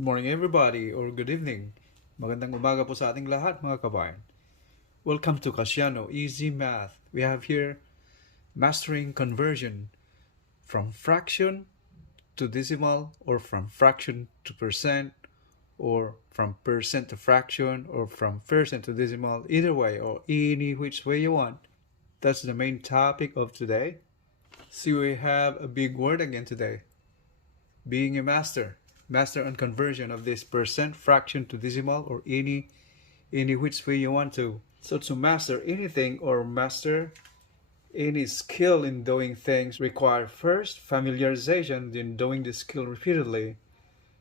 Good morning everybody, or good evening. Magandang umaga po sa ating lahat mga kabayan. Welcome to Kasyanno, EZMath. We have here mastering conversion from fraction to decimal, or from fraction to percent, or from percent to fraction, or from percent to decimal, either way, or any which way you want. That's the main topic of today. So we have a big word again today. Being a master on conversion of this percent, fraction to decimal, or any which way you want to. So to master anything or master any skill in doing things require first familiarization, then doing the skill repeatedly,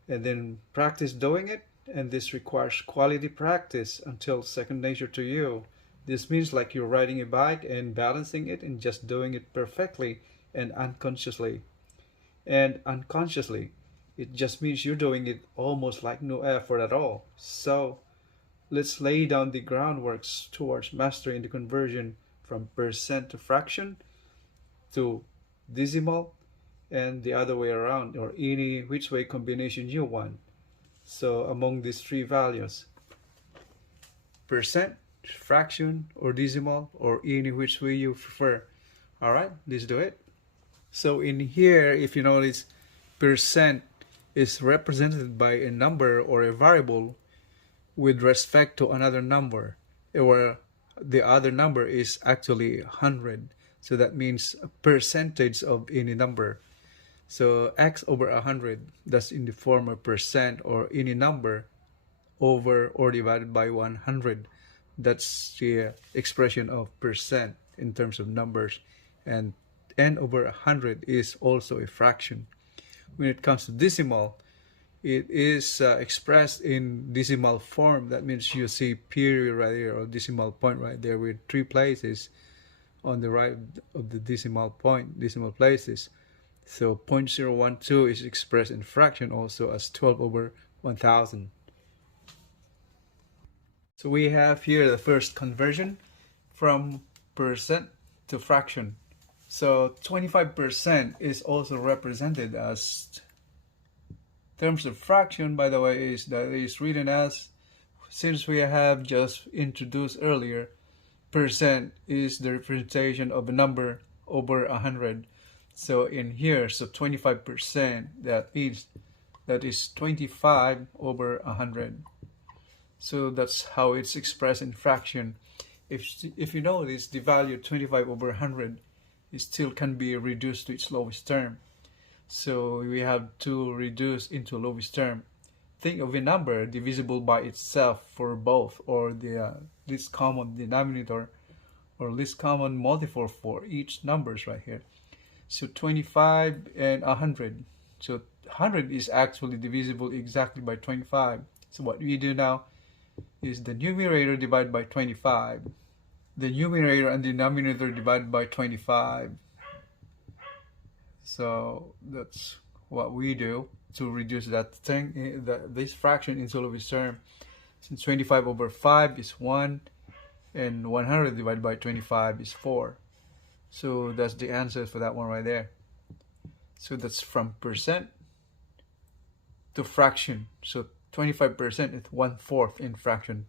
and then practice doing it, and this requires quality practice until second nature to you. This means like you're riding a bike and balancing it and just doing it perfectly and unconsciously. It just means you're doing it almost like no effort at all. So let's lay down the groundwork towards mastering the conversion from percent to fraction to decimal, and the other way around, or any which way combination you want. So among these three values, percent, fraction, or decimal, or any which way you prefer. Alright, let's do it. So in here, if you notice, percent is represented by a number or a variable with respect to another number, or the other number is actually 100. So that means a percentage of any number. So x over 100, that's in the form of percent, or any number over or divided by 100. That's the expression of percent in terms of numbers. And n over 100 is also a fraction. When it comes to decimal, it is expressed in decimal form. That means you see period right here, or decimal point right there, with three places on the right of the decimal places. So 0.012 is expressed in fraction also as 12 over 1000. So we have here the first conversion from percent to fraction. So 25% is also represented as terms of fraction, by the way, is written as, since we have just introduced earlier, percent is the representation of a number over 100. So in here, so 25%, that is 25 over 100. So that's how it's expressed in fraction. If you notice, the value 25 over 100, it still can be reduced to its lowest term. So we have to reduce into lowest term. Think of a number divisible by itself for both, or the least common denominator or least common multiple for each numbers right here. So 25 and 100. So 100 is actually divisible exactly by 25. So what we do now is the numerator divided by 25. The numerator and denominator divided by 25. So that's what we do to reduce that thing, this fraction into lowest term. Since 25 over 5 is 1, and 100 divided by 25 is 4. So that's the answer for that one right there. So that's from percent to fraction. So 25% is 1/4 in fraction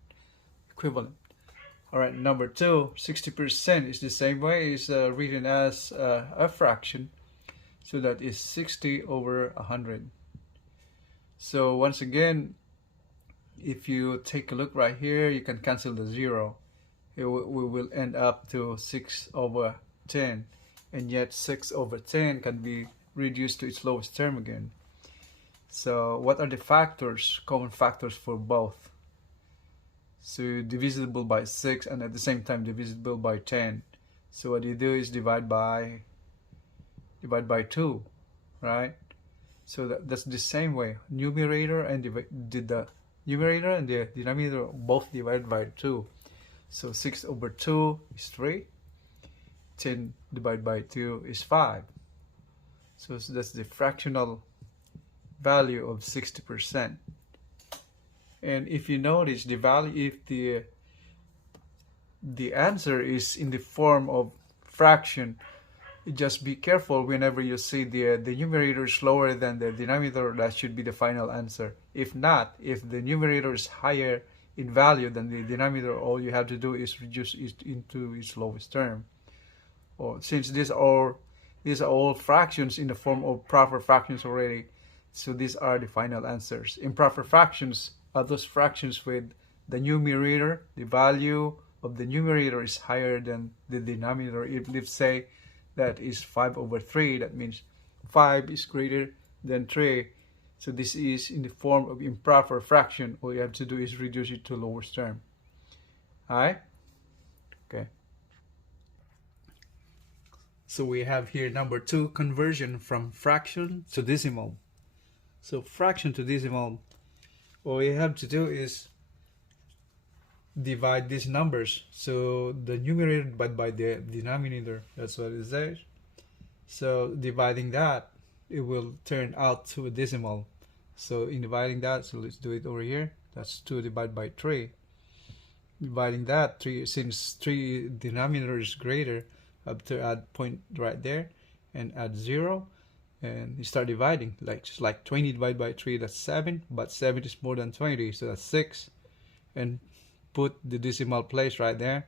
equivalent. Alright, number 2, 60% is the same way, is written as a fraction. So that is 60 over 100. So once again, if you take a look right here, you can cancel the 0. We will end up to 6 over 10. And yet 6 over 10 can be reduced to its lowest term again. So what are the factors, common factors for both? So divisible by 6 and at the same time divisible by 10. So what you do is divide by 2, right? So that's the same way. Numerator and the numerator and the denominator both divided by 2. So 6 over 2 is 3. 10 divided by 2 is 5. So that's the fractional value of 60%. And if you notice the value, if the answer is in the form of fraction, just be careful whenever you see the numerator is lower than the denominator. That should be the final answer. If not, if the numerator is higher in value than the denominator, all you have to do is reduce it into its lowest term. Or since these are all fractions in the form of proper fractions already, so these are the final answers. Improper fractions are those fractions with the numerator, the value of the numerator is higher than the denominator. If let's say that is 5/3, that means 5 is greater than 3. So this is in the form of improper fraction. All you have to do is reduce it to lowest term. Alright? Okay. So we have here number 2, conversion from fraction to decimal. So fraction to decimal, all you have to do is divide these numbers. So the numerator divided by the denominator, that's what it says. So dividing that, it will turn out to a decimal. So in dividing that, so let's do it over here. That's 2 divided by 3. Dividing that, 3, since 3 denominator is greater, have to add point right there and add 0. And you start dividing, just like 20 divided by 3, that's 7, but 7 is more than 20, so that's 6. And put the decimal place right there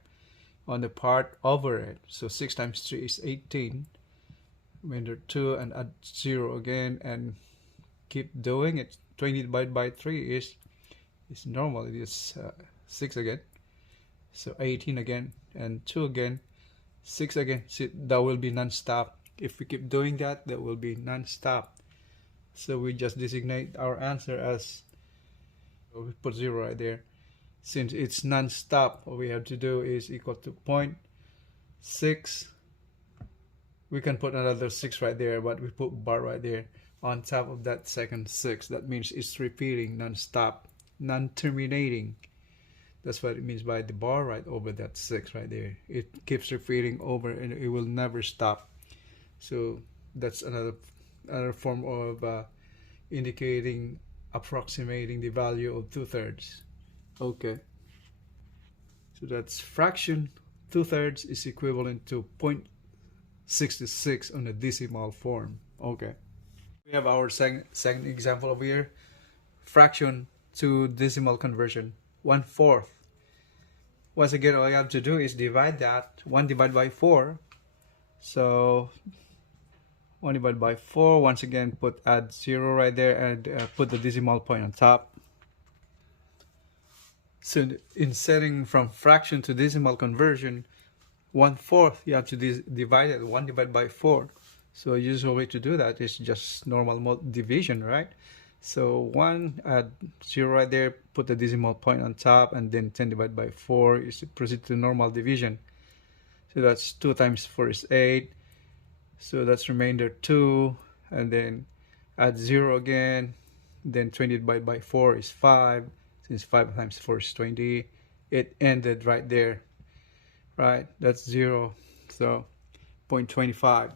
on the part over it. So 6 times 3 is 18. Remainder 2 and add 0 again and keep doing it. 20 divided by 3 is normal, it is 6 again. So 18 again and 2 again, 6 again. See, that will be non-stop. If we keep doing that, that will be non-stop. So we just designate our answer as, we put 0 right there. Since it's non-stop, all we have to do is equal to 0.6. We can put another 6 right there, but we put bar right there on top of that second 6. That means it's repeating non-stop, non-terminating. That's what it means by the bar right over that 6 right there. It keeps repeating over and it will never stop. So that's another form of indicating, approximating the value of 2/3. Okay. So that's fraction 2/3 is equivalent to 0.66 on a decimal form. Okay. We have our second example over here. Fraction to decimal conversion. 1/4. Once again, all you have to do is divide that. 1 divided by 4. So 1 divided by 4. Once again, add 0 right there and put the decimal point on top. So in setting from fraction to decimal conversion, 1/4 you have to divide it. 1 divided by 4. So usual way to do that is just normal division, right? So 1, add 0 right there, put the decimal point on top, and then 10 divided by 4 is proceed to normal division. So that's 2 times 4 is 8. So that's remainder 2, and then add 0 again. Then 20 divided by 4 is 5. Since 5 times 4 is 20, it ended right there. Right, that's 0. So 0.25.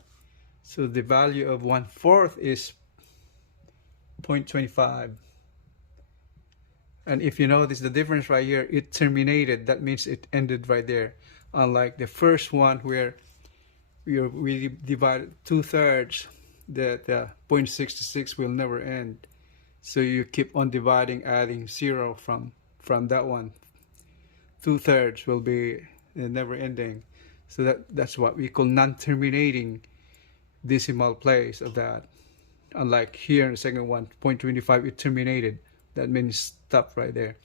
So the value of 1/4 is 0.25. And if you notice the difference right here, it terminated. That means it ended right there. Unlike the first one where we divided 2/3, the 0.66 will never end. So you keep on dividing, adding 0 from that one. 2/3 will be never ending. So that's what we call non-terminating decimal place of that. Unlike here in the second one, 0.25, it terminated. That means stop right there.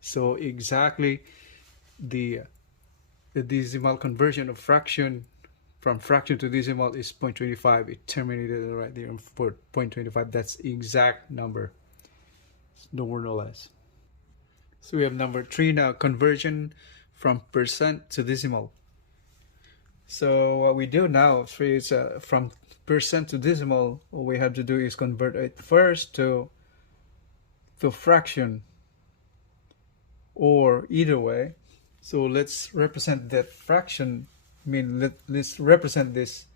So exactly the decimal conversion of fraction from fraction to decimal is 0.25. It terminated right there for 0.25. That's the exact number. No more, no less. So we have number 3 now, conversion from percent to decimal. So what we do now is from percent to decimal, all we have to do is convert it first to fraction, or either way. So let's represent that fraction. Let's represent this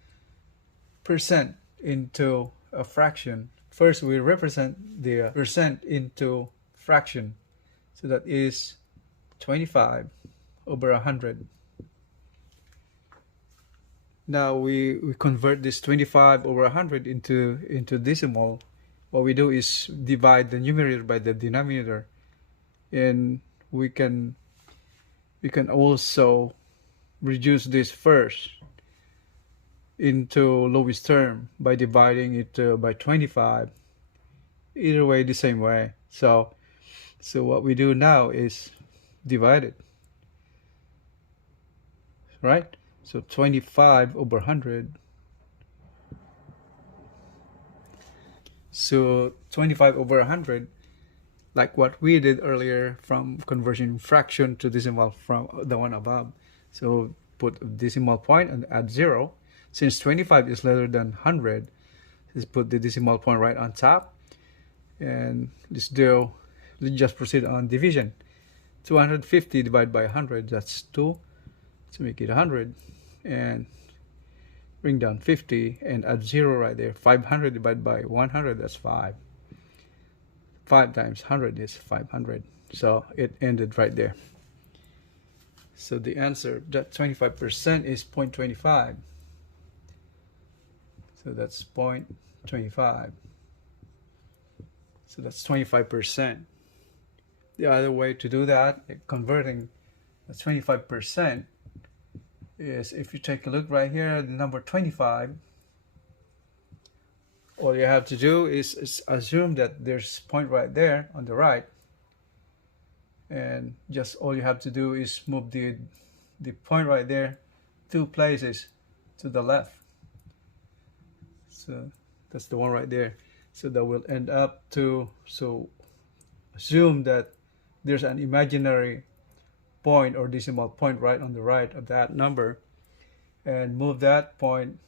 percent into a fraction. First, we represent the percent into fraction. So that is 25 over 100. Now we convert this 25 over 100 into decimal. What we do is divide the numerator by the denominator, and we can also reduce this first into lowest term by dividing it by 25. Either way, the same way. So what we do now is divide it, right? So 25 over 100. So 25 over 100, like what we did earlier from conversion fraction to decimal from the one above. So put a decimal point and add 0. Since 25 is lesser than 100, let's put the decimal point right on top. And let's just proceed on division. 250 divided by 100, that's 2. To make it 100. And bring down 50 and add 0 right there. 500 divided by 100, that's 5. 5 times 100 is 500. So it ended right there. So the answer, that 25% is 0.25. So that's 0.25. So that's 25%. The other way to do that, converting the 25%, is if you take a look right here, the number 25, all you have to do is assume that there's a point right there on the right, and just all you have to do is move the point right there 2 places to the left. So that's the one right there. So that will end up to, so assume that there's an imaginary point or decimal point right on the right of that number, and move that point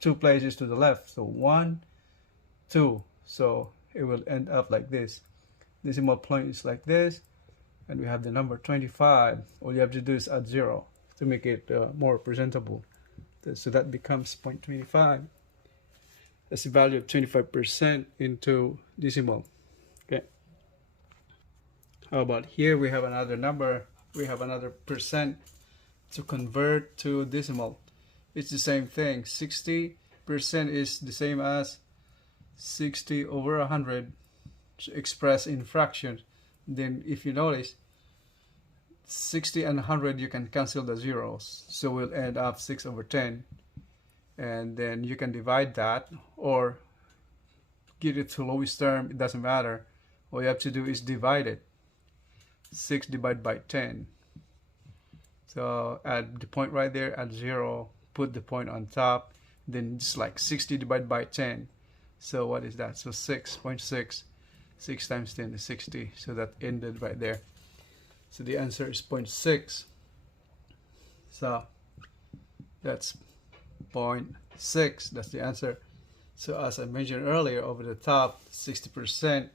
2 places to the left. So 1, 2. So it will end up like this. Decimal point is like this, and we have the number 25. All you have to do is add 0 to make it more presentable. So that becomes 0.25. That's the value of 25% into decimal. Okay. How about here? We have another number. We have another percent to convert to decimal. It's the same thing. 60% is the same as 60 over 100 expressed in fractions. Then if you notice, 60 and 100, you can cancel the zeros. So we'll end up 6 over 10. And then you can divide that or get it to lowest term. It doesn't matter. All you have to do is divide it. 6 divided by 10. So add the point right there, add 0, put the point on top, then it's like 60 divided by 10. So what is that? So 6.6. 6 times 10 is 60. So that ended right there. So the answer is 0.6. So that's 0.6. That's the answer. So as I mentioned earlier, over the top, 60%.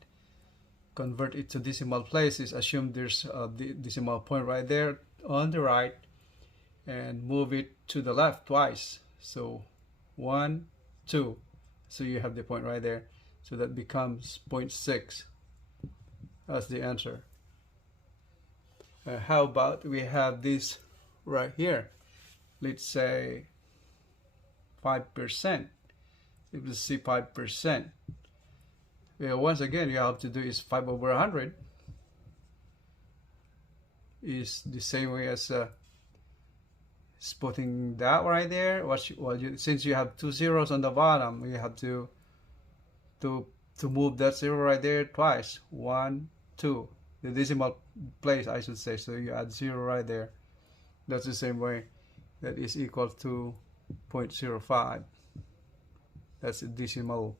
Convert it to decimal places. Assume there's a decimal point right there on the right, and move it to the left twice. So 1, 2. So you have the point right there. So that becomes 0.6. That's the answer. How about we have this right here? Let's say 5%. If we see 5%. Once again, you have to do is 5 over 100 is the same way as putting that right there. Since you have 2 zeros on the bottom, you have to move that 0 right there twice. 1, 2. The decimal place, I should say. So you add 0 right there. That's the same way. That is equal to 0.05. That's a decimal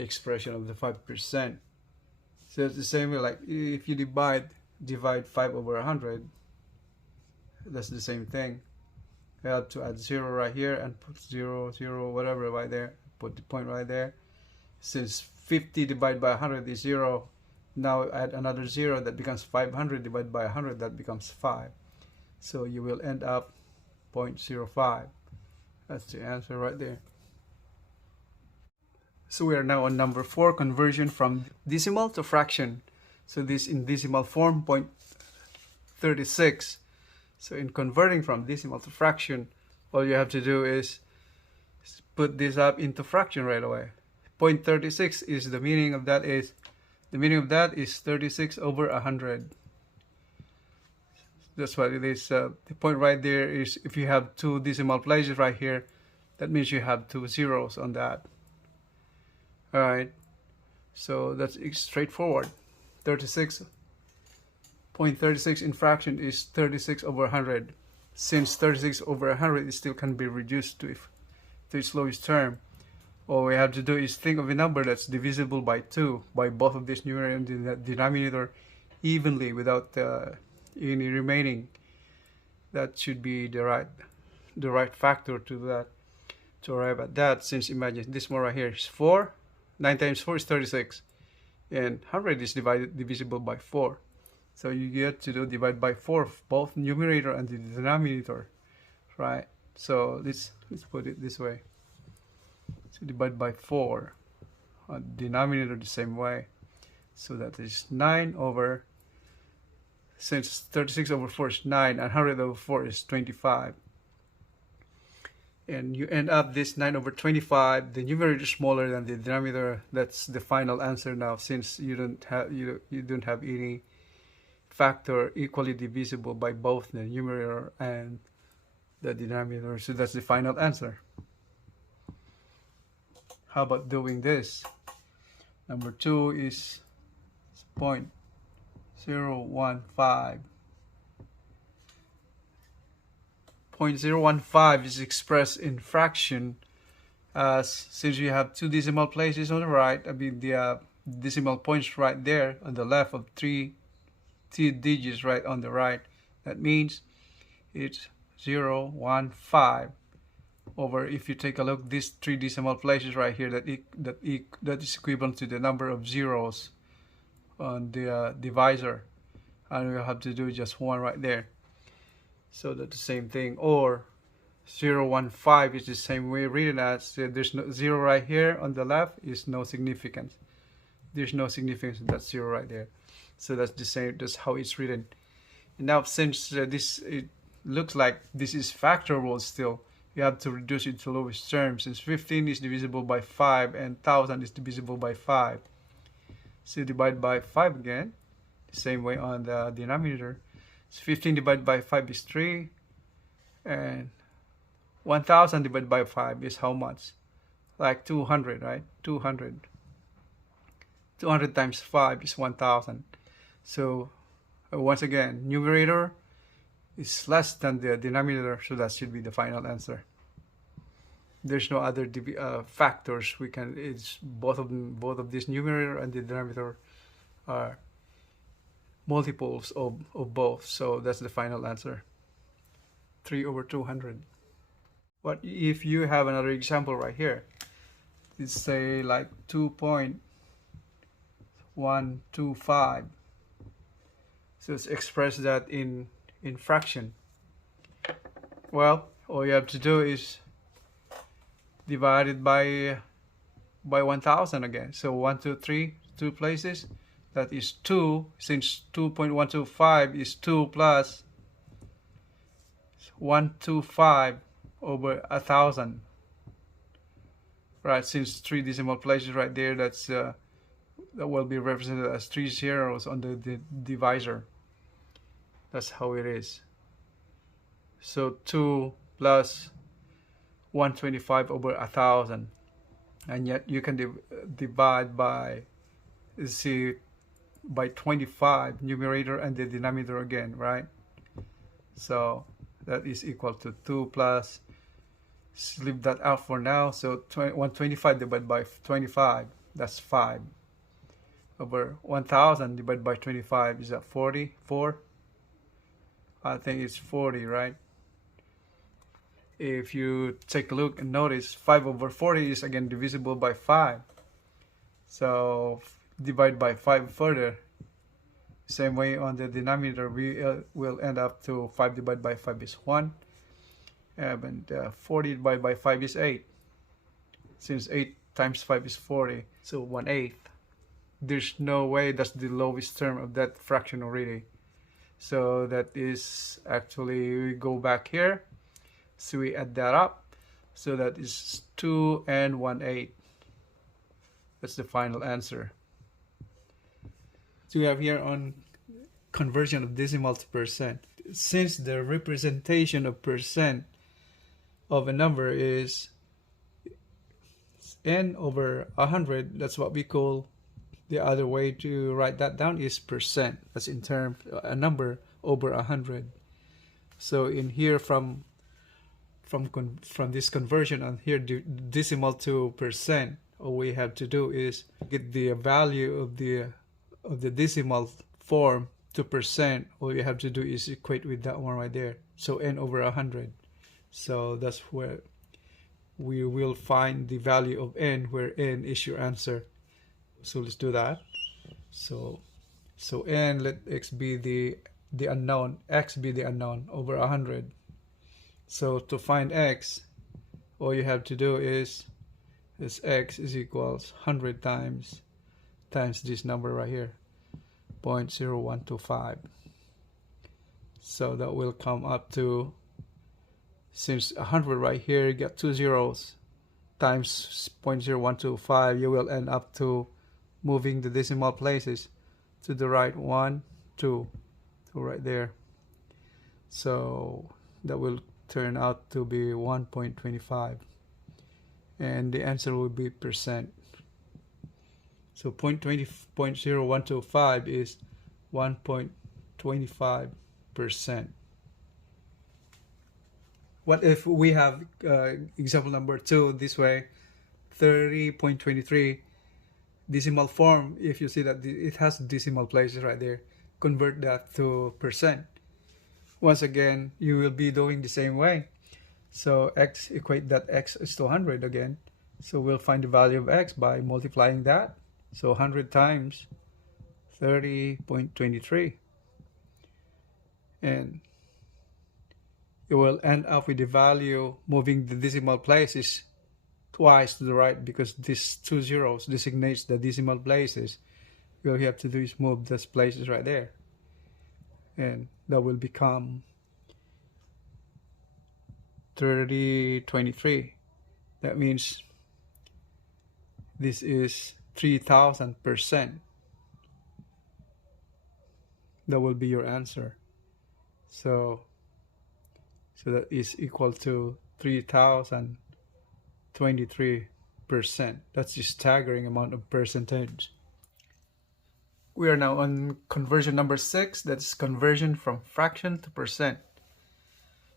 expression of the 5%. So it's the same way, like if you divide 5 over 100, that's the same thing. You have to add 0 right here and put 0, 0, whatever right there. Put the point right there. Since 50 divided by 100 is 0, now add another 0, that becomes 500 divided by 100, that becomes 5. So you will end up 0.05. That's the answer right there. So we are now on number 4, conversion from decimal to fraction. So this in decimal form, 0.36. So in converting from decimal to fraction, all you have to do is put this up into fraction right away. 0.36 is the meaning of that is 36 over 100. That's what it is. The point right there is if you have two decimal places right here, that means you have two zeros on that. Alright, so that's straightforward. 36.36 in fraction is 36 over 100. Since 36 over 100 it still can be reduced to its lowest term, all we have to do is think of a number that's divisible by 2 by both of this numerator and denominator evenly without any remaining. That should be the right factor to arrive at that. Since imagine this one right here is 4, 9 times 4 is 36, and 100 is divisible by 4. So you get to do divide by 4 both numerator and the denominator, right? So let's put it this way. So divide by 4 on denominator the same way. So that is 9 over, since 36 over 4 is 9 and 100 over 4 is 25. And you end up this 9 over 25, the numerator is smaller than the denominator. That's the final answer now, since you don't have any factor equally divisible by both the numerator and the denominator. So that's the final answer. How about doing this? Number 2 is 0.015. 0.015 is expressed in fraction as, since you have two decimal places on the right, the decimal points right there on the left of three digits right on the right. That means it's 0.15 over, if you take a look, these 3 decimal places right here, that is equivalent to the number of zeros on the divisor, and we'll have to do just 1 right there. So that's the same thing. Or 0.15 is the same way written as, so there's no 0 right here on the left, is no significance. There's no significance, that's 0 right there. So that's the same, that's how it's written. And now since it looks like this is factorable still, you have to reduce it to lowest term, since 15 is divisible by 5 and 1000 is divisible by 5. So divide by 5 again, the same way on the denominator. So 15 divided by 5 is 3, and 1000 divided by 5 is how much? Like 200, right? 200 times 5 is 1000. So once again, numerator is less than the denominator, so that should be the final answer. There's no other factors we can. It's both of this numerator and the denominator are multiples of both, so that's the final answer. 3 over 200. What if you have another example right here? Let's say like 2.125. So let's express that in fraction. Well, all you have to do is divide it by 1000 again. So 1, 2, 3, 2 places. That is 2, since 2.125 is 2 plus 125 over 1000. Right, since 3 decimal places right there, that will be represented as 3 zeros on the divisor. That's how it is. So 2 plus 125 over 1000, and yet you can divide by, see, by 25 numerator and the denominator again, right? So that is equal to 2 plus, leave that out for now, so 125 divided by 25, that's 5 over 1000 divided by 25 is that 44. I think it's 40, right? If you take a look and notice, 5 over 40 is again divisible by 5. So divide by 5 further. Same way on the denominator, we will end up to 5 divided by 5 is 1. And 40 divided by 5 is 8. Since 8 times 5 is 40, so 1/8. There's no way that's the lowest term of that fraction already. So that is actually, we go back here. So we add that up. So that is 2 and 1/8. That's the final answer. So we have here on conversion of decimal to percent. Since the representation of percent of a number is n over 100, that's what we call, the other way to write that down is percent. That's in terms a number over 100. So in here from this conversion on here decimal to percent, all we have to do is get the value of the decimal form to percent. All you have to do is equate with that one right there. So n over 100. So that's where we will find the value of n, where n is your answer. So let's do that. So n, let x be the unknown, x be the unknown over 100. So to find x, all you have to do is x is equals 100 times this number right here, 0.0125. So that will come up to, since 100 right here, you get 2 zeros, times 0.0125, you will end up to moving the decimal places to the right, 1, 2, so right there. So that will turn out to be 1.25, and the answer will be percent. So 0.0125 is 1.25%. What if we have example number 2 this way, 30.23 decimal form? If you see that it has decimal places right there, convert that to percent. Once again, you will be doing the same way. So x, equate that x is to 100 again. So we'll find the value of x by multiplying that. So 100 times 30.23. And you will end up with the value moving the decimal places twice to the right, because these 2 zeros designates the decimal places. All you have to do is move those places right there, and that will become 30.23. That means this is 3000%. That will be your answer. So that is equal to 3023%. That's a staggering amount of percentage. We are now on conversion number 6. That's conversion from fraction to percent.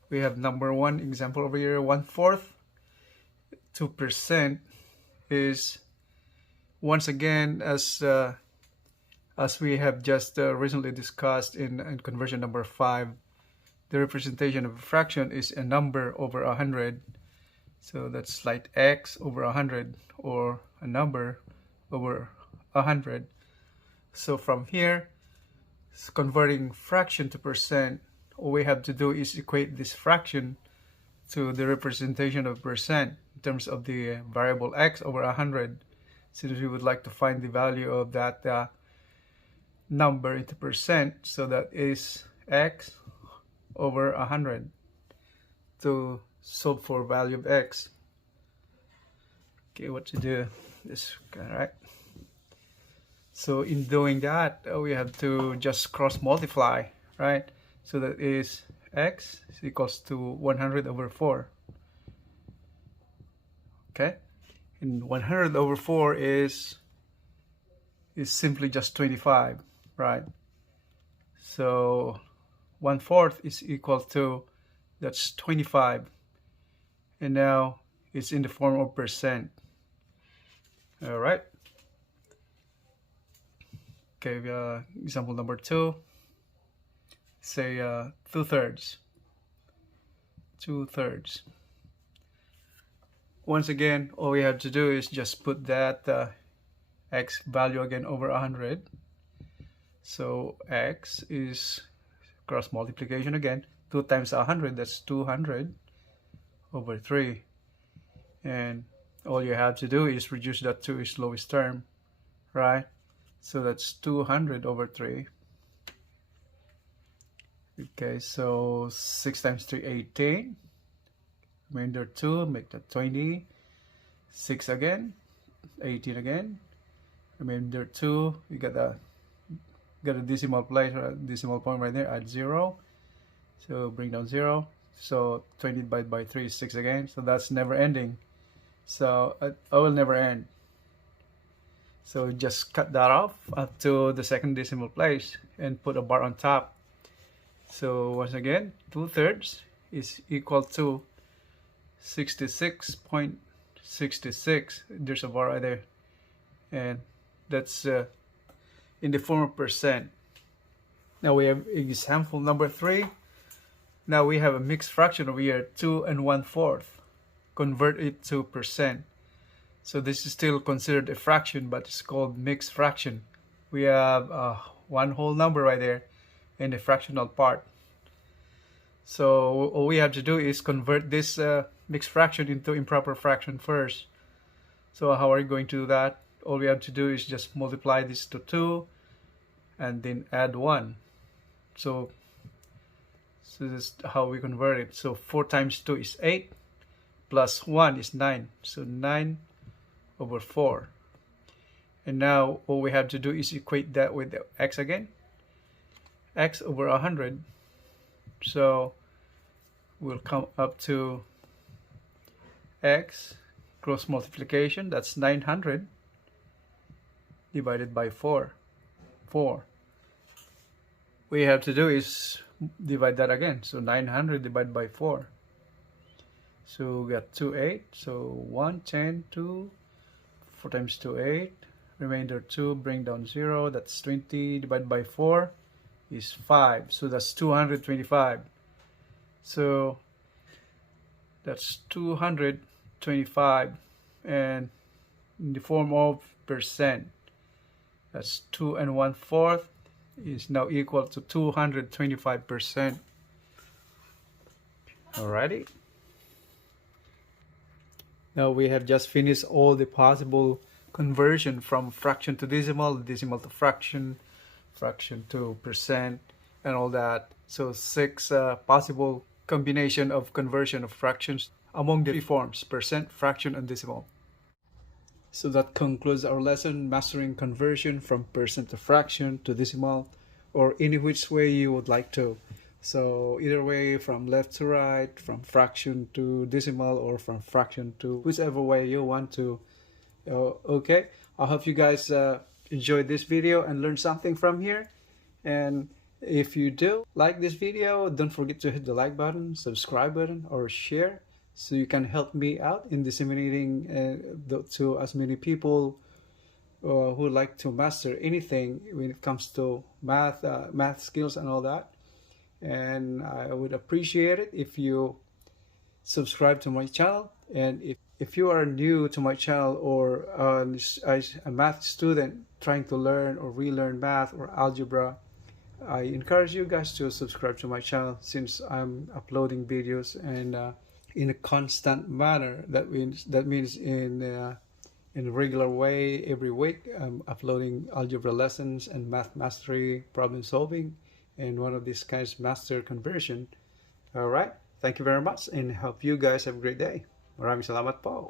We have number 1 example over here, 1/4 to percent is, once again, as we have just recently discussed in conversion number 5, the representation of a fraction is a number over 100. So that's like x over 100, or a number over 100. So from here, converting fraction to percent, all we have to do is equate this fraction to the representation of percent in terms of the variable x over 100, since we would like to find the value of that number into percent. So that is x over 100 to solve for value of x. Okay, what to do is, all right. So in doing that, we have to just cross multiply, right? So that is x is equals to 100 over 4. Okay, and 100 over 4 is simply just 25, right? So 1/4 is equal to, that's 25, and now it's in the form of percent. All right. Okay, example number 2. Say 2/3. 2/3. Once again, all we have to do is just put that x value again over 100. So x is cross multiplication again. 2 times 100, that's 200 over 3. And all you have to do is reduce that to its lowest term, right? So that's 200 over 3. Okay, so 6 times 3, 18. Remainder 2, make that 20. 6 again, 18 again. Remainder 2, you got a decimal place, decimal point right there, add 0. So bring down 0. So 20 divided by 3 is 6 again. So that's never ending. So it will never end. So just cut that off up to the second decimal place and put a bar on top. So once again, 2/3 is equal to 66.66. There's a bar right there. And that's in the form of percent. Now we have example number 3. Now we have a mixed fraction over here, 2 1/4. Convert it to percent. So this is still considered a fraction, but it's called mixed fraction. We have one whole number right there in the fractional part. So all we have to do is convert this mixed fraction into improper fraction first. So how are we going to do that? All we have to do is just multiply this to 2 and then add 1. So this is how we convert it. So 4 times 2 is 8 plus 1 is 9. So 9/4. And now all we have to do is equate that with the x again. X over 100. So we'll come up to x cross multiplication. That's 900 divided by 4. We have to do is divide that again. So 900 divided by 4. So we got 2, 8. So 1, 10, 2. 4 times 2, 8. Remainder 2, bring down 0. That's 20 divided by 4 is 5. So that's 225. So that's 225. And in the form of percent, that's 2 1/4 is now equal to 225%. Alrighty. Now we have just finished all the possible conversion from fraction to decimal, decimal to fraction, fraction to percent, and all that. So 6 possible combination of conversion of fractions among the 3 forms, percent, fraction, and decimal. So that concludes our lesson, mastering conversion from percent to fraction to decimal, or any which way you would like to. So either way, from left to right, from fraction to decimal, or from fraction to whichever way you want to. Okay, I hope you guys enjoyed this video and learned something from here. And if you do like this video, don't forget to hit the like button, subscribe button, or share, so you can help me out in disseminating to as many people who like to master anything when it comes to math skills and all that. And I would appreciate it if you subscribe to my channel. And if you are new to my channel, or a math student trying to learn or relearn math or algebra, I encourage you guys to subscribe to my channel, since I'm uploading videos and in a constant manner. That means in a regular way. Every week I'm uploading algebra lessons and math mastery, problem solving, and one of these guys, master conversion. All right, thank you very much, and hope you guys have a great day. Maraming salamat po.